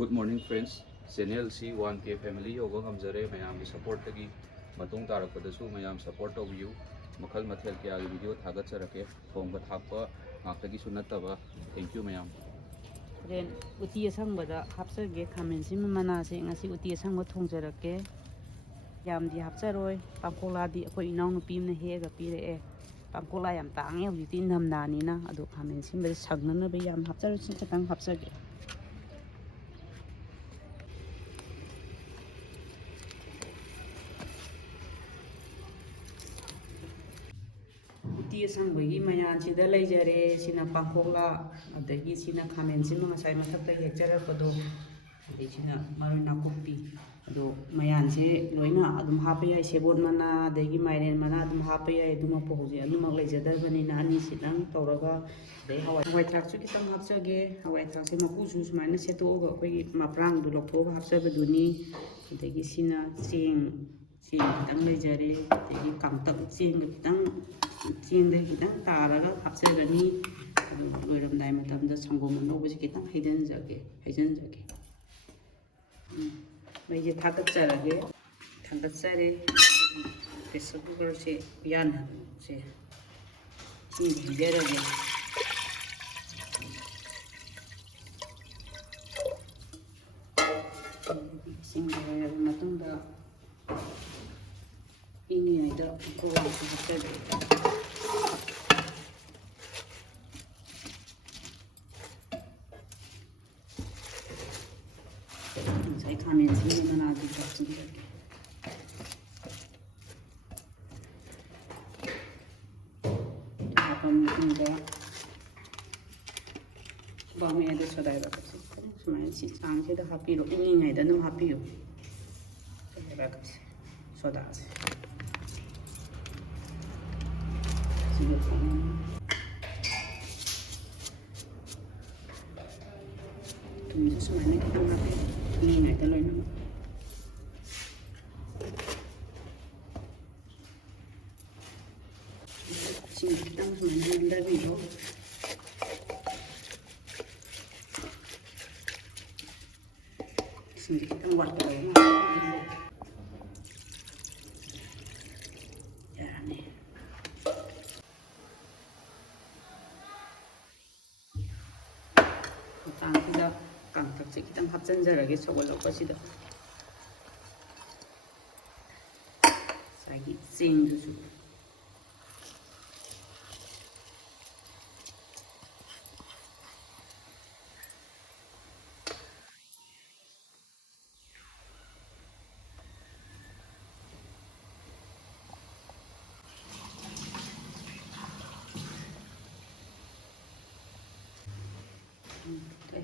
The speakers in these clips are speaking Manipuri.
Good morning friends. Channel C 1K family yoga ngamjare mayam support tagi matung tarakpadasu mayam support tawbiyu. Makhal mathel kya video thagatjarake thongba thakpa ngaktagi sunattaba. Thank you mayam. ren uti asangbada hapsage khamensim mana se ngasi uti asangba thongjarake yamdi hapjaroi pangkoladi akoi inaw nupimna hega pire pangkola yam tange hujiti namnani na adu khamensim be sagnana be yam hapjar sin katang hapsage uti asangbai mayan sida leijare sina pangkola adagi sina khamensim ngasai mathakta hekjarapado sina maroi nakupi ado mayanse loina adum hapa yai sebon mana adagi mairen mana adum hapa yai aduma poje aduma leijadarbani na ani sinang tawraga dei hawai thaksu kitang hapsage hawai thakse makusu sumaina setoga koi maprang du loktoga hapsabaduni adagi sina cheng kitang leijare adagi kangtak cheng kitang chengda kitang taraga hapsagani loiramdai matamda sangom anobase kitang haijanjage 이제 닦았자라게 닦았자리 그래서 그것이 미안한 제 이제라게 생각을 마통다 이니아이다 그거 하셔야 saya kami sini mana ada cacing lagi. Apa mungkin dia bami ada saudara kasih. Semuanya si cangkir dah happy lo. Ini ngai dah nam happy lo. Saudara kasih. Saudara. Siapa kami? Tunggu semuanya kita happy. Ini ngai dah loin. Sini kita semuanya dah video. Sini kita buat loin. Ya nih. Kita 강탁 kita 합전자라게 저걸로 것이다. 자기 찡도 주고.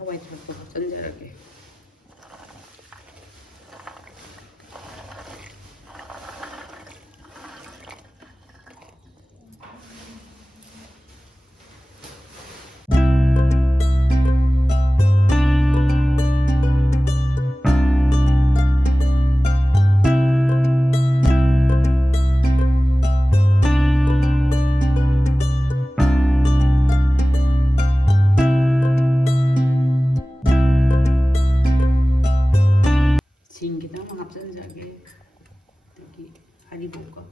하와이 트로프 전자라게. kita mengabsenjage lagi hari buka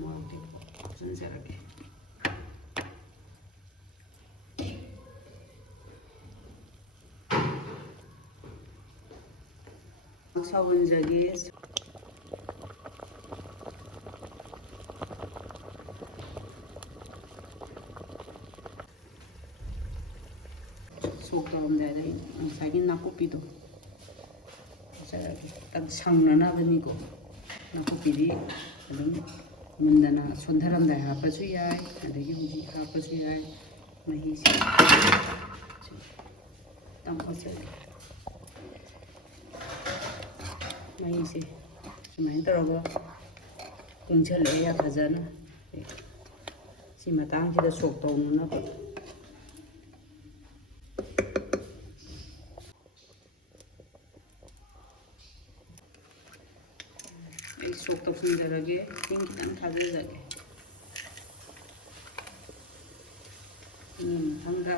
mau absenjage 사원적이 속 가운데 자기 나코피도 딱 상나나버니고 나코피리 문다나 손사람들 하빠수 야이 아들이 우지 하빠수 야이 마히시 땅파서 마히시 많이 들어가 공철해야 가잖아 지마 땅지다 속 도는 거 속 덮은 자락에 땡기당 가져가게 ꯃꯊꯪꯗ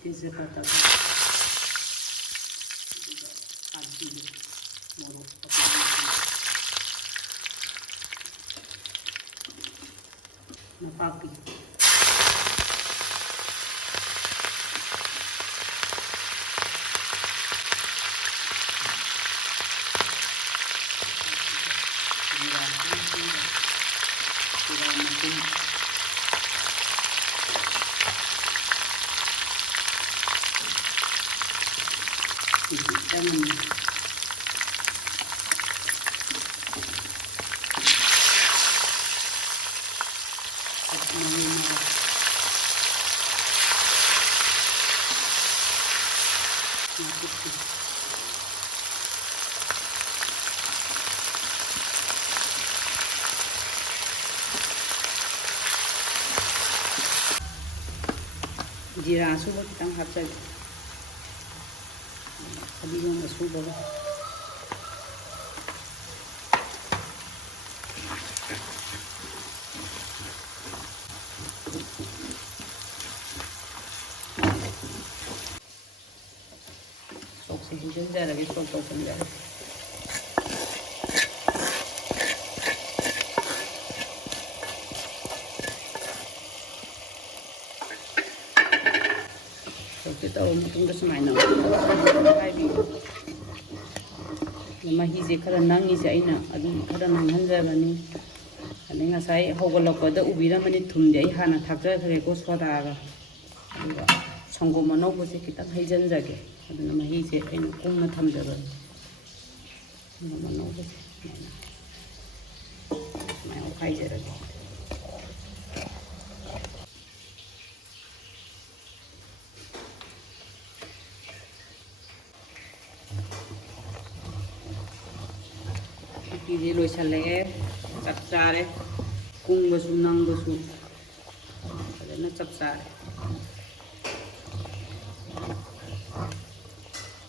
ꯇꯦꯖꯄꯇꯥ ꯍꯥꯞꯄꯤꯒꯦ ꯃꯣꯔꯣꯛ ꯅꯄꯥꯛꯄꯤ जीरा असूबा खितंग हापचगे फदिगोम असूबगा सोक से हिंजनजरगे सोक तौसनजरगे तौर मतुंग सुमाइना महीसे खरा नंगीसे अइना अदुम खरा नंगहनजबनी अदे ngасꯥꯏ हौगलपदा उबिरमनी थुमदे अइ हाना थाकजखरेको सोदागा अदुगा संगोम अनौबसे खितंग हैजनजगे अदुना महीसे अइना कुंगना थमजबनी संगोम अनौबसे सुमाइ औखाइजरगे ꯏꯗꯤ ꯂꯣꯏꯁꯜꯂꯛꯑꯦ ꯆꯞ ꯆꯥꯔꯦ ꯀꯨꯡꯕꯁꯨ ꯅꯪꯕꯁꯨ ꯐꯖꯅ ꯆꯞ ꯆꯥꯔꯦ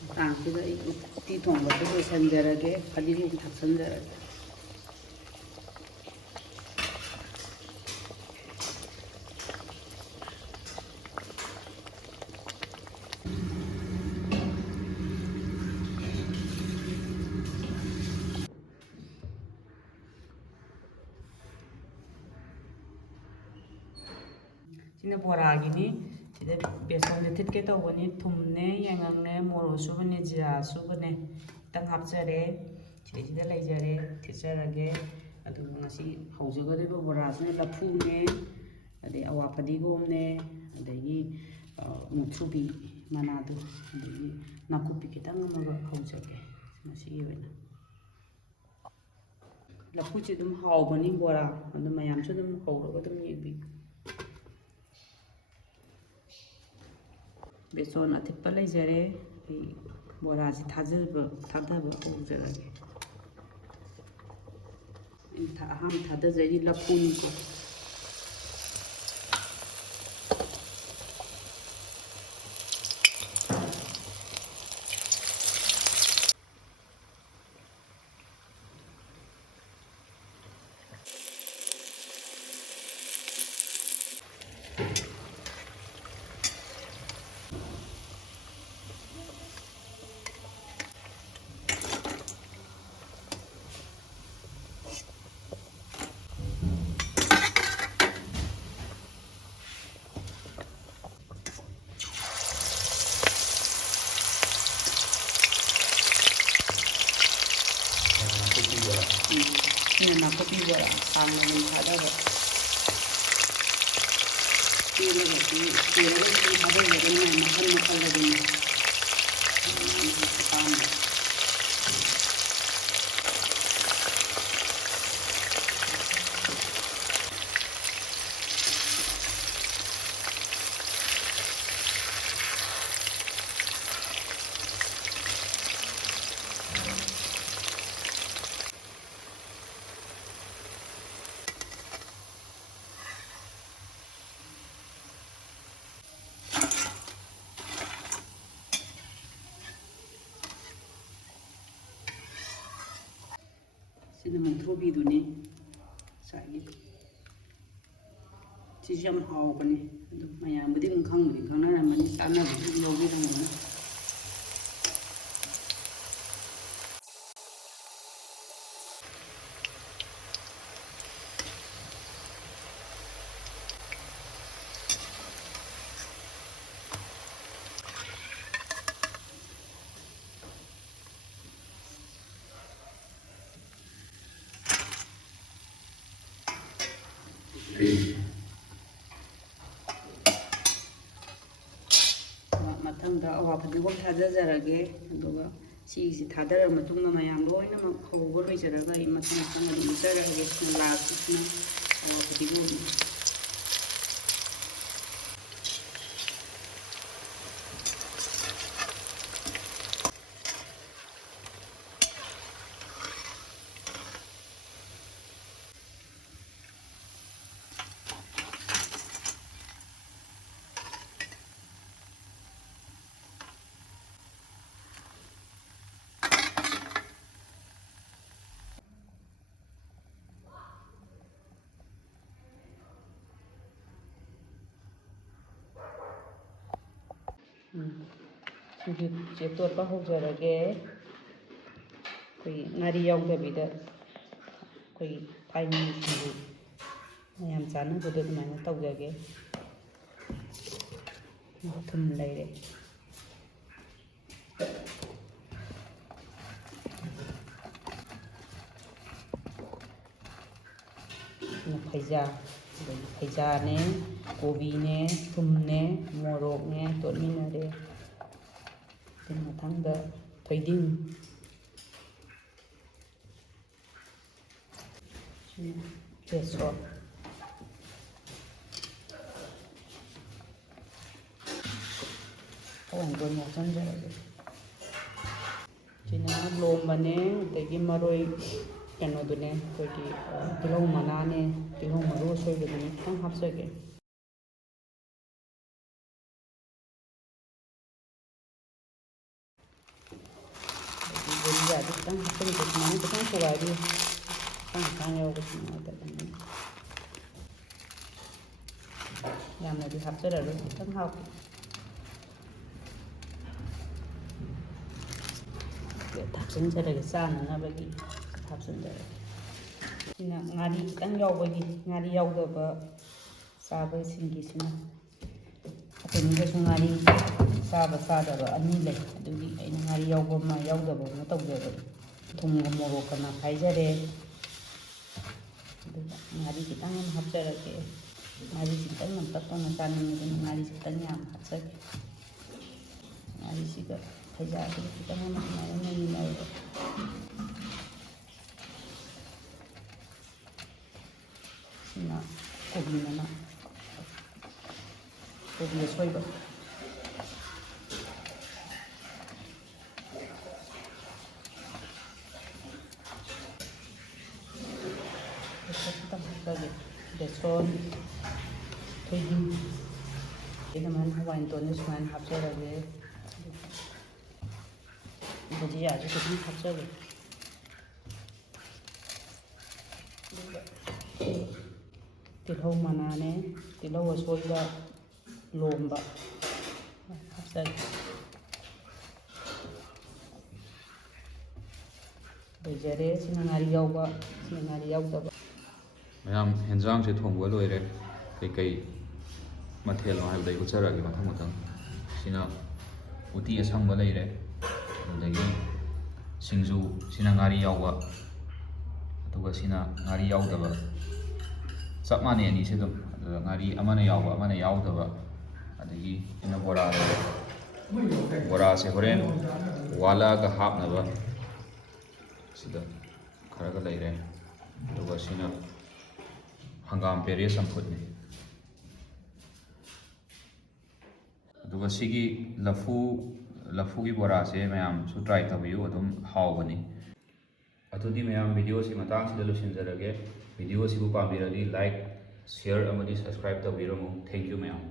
ꯃꯇꯥꯡꯁꯤꯗ ꯑꯩ ꯎꯇꯤ ꯊꯣꯡꯕꯁꯨ ꯂꯣꯏꯁꯟꯖꯔꯒꯦ ꯐꯗꯤꯒꯣꯝ ꯊꯥꯛꯆꯟꯖꯔꯒꯦ sini boragini sida beson de thitke tawbani thumne yangangne moro subane jira subane tang hapjare sida leijare thicharage adu ngasi haujagadeba borasne lafune ade awa fadigomne adagi muthubi manadu adagi nakupi kitang amaga haujage ngasi oina lafuchi dum haubani bora adu mayam su dum hauraga dum yebi बेसन अथिप्पा लेजरे बोराजी थादबा उजरगे अहम थादजरी लफूनिको ini nakupi bora sama yang ada bora kira lagi ada jadi makan lagi sini muthubi duni sagi ꯁꯤꯁꯨ ꯌꯥꯝ ꯍꯥꯎꯕꯅꯤ ꯑꯗꯨ ꯃꯌꯥꯝꯕꯨꯗꯤ ꯑꯗꯨꯝ ꯈꯪꯕꯨꯗꯤ ꯈꯪꯅꯔꯝꯃꯅꯤ ꯆꯥꯅꯕꯗꯤ ꯑꯗꯨꯝ ꯌꯥꯎꯕꯤꯔꯝꯒꯅꯤ ꯃꯊꯪꯗ ꯑꯋꯥ ꯐꯗꯤꯒꯣꯝ ꯊꯥꯗꯖꯔꯒꯦ ꯑꯗꯨꯒ ꯁꯤꯒꯤꯁꯤ ꯊꯥꯗꯔ ꯃꯇꯨꯡꯗ ꯃꯌꯥꯝ ꯂꯣꯏꯅꯃꯛ ꯍꯧꯕ ꯂꯣꯏꯖꯔꯒ ꯑꯩ ꯃꯊꯪ ꯃꯊꯪ ꯑꯗꯨꯝ ꯎꯠꯆꯔꯛꯑꯒꯦ ꯁꯤꯅ ꯂꯥꯁꯁꯤꯅ ꯑꯋꯥ ꯐꯗꯤꯒꯣꯝ ꯁꯤꯡꯖꯨꯁꯦ ꯇꯣꯠꯄ ꯍꯧꯖꯔꯒꯦ ꯑꯩꯈꯣꯏꯒꯤ ꯉꯥꯔꯤ ꯌꯥꯎꯗꯕꯤꯗ ꯑꯩꯈꯣꯏꯒꯤ ꯊꯥꯏꯅꯒꯤ ꯁꯤꯡꯖꯨ ꯃꯌꯥꯝ ꯆꯥꯅꯕꯗꯣ ꯑꯗꯨꯃꯥꯏꯅ ꯇꯧꯖꯒꯦ ꯊꯨꯝ ꯂꯩꯔꯦ ꯁꯤꯅ ꯐꯩꯖꯥ ꯑꯗꯒꯤ ꯐꯩꯖꯥꯅꯦ ꯀꯣꯕꯤꯅꯦ ꯊꯨꯝꯅꯦ ꯃꯣꯔꯣꯛꯅꯦ ꯇꯣꯠꯃꯤꯟꯅꯔꯦ ꯑꯗꯨ ꯃꯊꯪꯗ ꯊꯣꯏꯗꯤꯡ ꯁꯤꯅ ꯕꯦꯁꯣꯟ ꯍꯋꯥꯏꯖꯣꯟ ꯍꯥꯞꯆꯤꯟꯖꯔꯒꯦ ꯁꯤꯅ ꯂꯣꯝꯕꯅꯦ ꯑꯗꯒꯤ ꯃꯔꯣꯏ ꯀꯩꯅꯣꯗꯨꯅꯦ ꯑꯩꯈꯣꯏꯒꯤ ꯇꯤꯜꯍꯧ ꯃꯅꯥꯅꯦ ꯇꯤꯜꯍꯧ ꯃꯔꯨ ꯑꯁꯣꯏꯕꯗꯨꯅꯦ ꯈꯤꯇꯪ ꯍꯥꯞꯆꯒꯦ ꯑꯗꯒꯤ ꯕꯣꯔꯤꯌꯥꯗꯨ ꯈꯤꯇꯪ ꯍꯥꯞꯆꯟꯒꯦ ꯁꯨꯃꯥꯏꯅ ꯈꯤꯇꯪ ꯊꯨꯒꯥꯏꯕꯤꯌꯨ ꯈꯤꯇꯪ ꯌꯥꯎꯕꯁꯨ ꯅꯨꯡꯉꯥꯏꯇꯕꯅꯤ ꯌꯥꯝꯅꯗꯤ ꯍꯥꯞꯆꯔꯔꯣꯏ ꯈꯤꯇꯪ ꯍꯥꯞꯄꯨ ꯊꯥꯛꯆꯤꯟꯖꯔꯒꯦ ꯆꯥꯅꯅꯕꯒꯤ ꯍꯥꯞꯆꯤꯟꯖꯔꯒꯦ ꯁꯤꯅ ꯉꯥꯔꯤ ꯈꯤꯇꯪ ꯌꯥꯎꯕꯒꯤ ꯉꯥꯔꯤ ꯌꯥꯎꯗꯕ ꯆꯥꯕꯁꯤꯡꯒꯤꯁꯤꯅ ꯑꯩꯈꯣꯏꯒꯤꯁꯨ ꯉꯥꯔꯤ ꯆꯥꯕ ꯆꯥꯗꯕ ꯑꯅꯤ ꯂꯩ ꯑꯗꯨꯒꯤ ꯑꯩꯅ ꯉꯥꯔꯤ ꯌꯥꯎꯕ ꯑꯃ ꯌꯥꯎꯗꯕ ꯑꯃ ꯇꯧꯖꯕꯅꯤ ꯊꯨꯝꯒ ꯃꯣꯔꯣꯛꯀꯅ ꯍꯥꯏꯖꯔꯦ ꯑꯗꯨꯒ ꯉꯥꯔꯤ ꯈꯤꯇꯪ ꯑꯃ ꯍꯥꯞꯆꯔꯒꯦ ꯉꯥꯔꯤꯁꯤ ꯈꯤꯇꯪ ꯅꯝꯇꯛ ꯇꯧꯅ ꯆꯥꯅꯤꯡꯉꯤꯗꯅ ꯉꯥꯔꯤꯁꯤ ꯈꯤꯇꯪ ꯌꯥꯝ ꯍꯥꯞꯆꯒꯦ ꯉꯥꯔꯤꯁꯤꯒ ꯐꯩꯖꯥꯁꯤꯒ ꯈꯤꯇꯪ ꯑꯃ ꯁꯨꯃꯥꯏꯅ ꯅꯩꯃꯤꯟꯅꯔꯒ ꯁꯤꯅ ꯀꯣꯕꯤ ꯃꯅꯥ ꯀꯣꯕꯤ ꯑꯁꯣꯏꯕ ꯈꯤꯇꯪ ꯍꯥꯞꯆꯒꯦ ꯕꯦꯁꯣꯟ ꯊꯣꯏꯗꯤꯡ ꯑꯗꯨꯃꯥꯏꯅ ꯍꯋꯥꯏꯇꯣꯟꯁꯦ ꯁꯨꯃꯥꯏꯅ ꯍꯥꯞꯆꯔꯒꯦ ꯕꯨꯖꯤꯌꯥꯁꯨ ꯈꯤꯇꯪ ꯍꯥꯞꯆꯒꯦ ꯑꯗꯨꯒ ꯇꯤꯜꯍꯧ ꯃꯅꯥꯅꯦ ꯇꯤꯜꯍꯧ ꯑꯁꯣꯏꯕ ꯂꯣꯝꯕ ꯍꯥꯞꯆꯒꯦ ꯂꯣꯏꯖꯔꯦ ꯁꯤꯅ ꯉꯥꯔꯤ ꯌꯥꯎꯕ ꯁꯤꯅ ꯉꯥꯔꯤ ꯌꯥꯎꯗꯕ ꯃꯌꯥꯝ ꯍꯦꯟꯖꯥꯡꯁꯦ ꯊꯣꯡꯕ ꯂꯣꯏꯔꯦ ꯀꯩꯀꯩ ꯃꯊꯦꯜꯅꯣ ꯍꯥꯏꯕꯗꯣ ꯑꯩ ꯎꯠꯆꯔꯛꯑꯒꯦ ꯃꯊꯪ ꯃꯊꯪ ꯁꯤꯅ ꯎꯇꯤ ꯑꯁꯪꯕ ꯂꯩꯔꯦ ꯑꯗꯨꯗꯒꯤ ꯁꯤꯡꯖꯨ ꯁꯤꯅ ꯉꯥꯔꯤ ꯌꯥꯎꯕ ꯑꯗꯨꯒ ꯁꯤꯅ ꯉꯥꯔꯤ ꯌꯥꯎꯗꯕ ꯆꯞ ꯃꯥꯟꯅꯩ ꯑꯅꯤꯁꯦ ꯑꯗꯨꯝ ꯑꯗꯨꯗ ꯉꯥꯔꯤ ꯑꯃꯅ ꯌꯥꯎꯕ ꯑꯃꯅ ꯌꯥꯎꯗꯕ ꯑꯗꯒꯤ ꯁꯤꯅ ꯕꯣꯔꯥ ꯂꯩꯔꯦ ꯕꯣꯔꯥꯁꯦ ꯍꯣꯔꯦꯟ ꯋꯥꯜꯂꯛꯑꯒ ꯍꯥꯞꯅꯕ ꯁꯤꯗ ꯈꯔꯒ ꯂꯩꯔꯦ ꯑꯗꯨꯒ ꯁꯤꯅ ꯍꯪꯒꯥꯝ ꯄꯦꯔꯦ ꯆꯝꯐꯨꯠꯅꯤ ꯑꯗꯨꯒ ꯁꯤꯒꯤ ꯂꯐꯨꯒꯤ ꯕꯣꯔꯥꯁꯦ ꯃꯌꯥꯝꯁꯨ ꯇ꯭ꯔꯥꯏ ꯇꯧꯕꯤꯌꯨ ꯑꯗꯨꯝ ꯍꯥꯎꯕꯅꯤ ꯑꯗꯨꯗꯤ ꯃꯌꯥꯝ ꯚꯤꯗꯤꯑꯣꯁꯤ ꯃꯇꯥꯡꯁꯤꯗ ꯂꯣꯏꯁꯤꯟꯖꯔꯒꯦ ꯚꯤꯗꯤꯑꯣ ꯑꯁꯤꯕꯨ ꯄꯥꯝꯕꯤꯔꯗꯤ ꯂꯥꯏꯛ ꯁꯤꯌꯔ ꯑꯃꯗꯤ ꯁꯕꯁꯀ꯭ꯔꯥꯏꯕ ꯇꯧꯕꯤꯔꯝꯃꯨ ꯊꯦꯡꯛ ꯌꯨ ꯃꯌꯥꯝ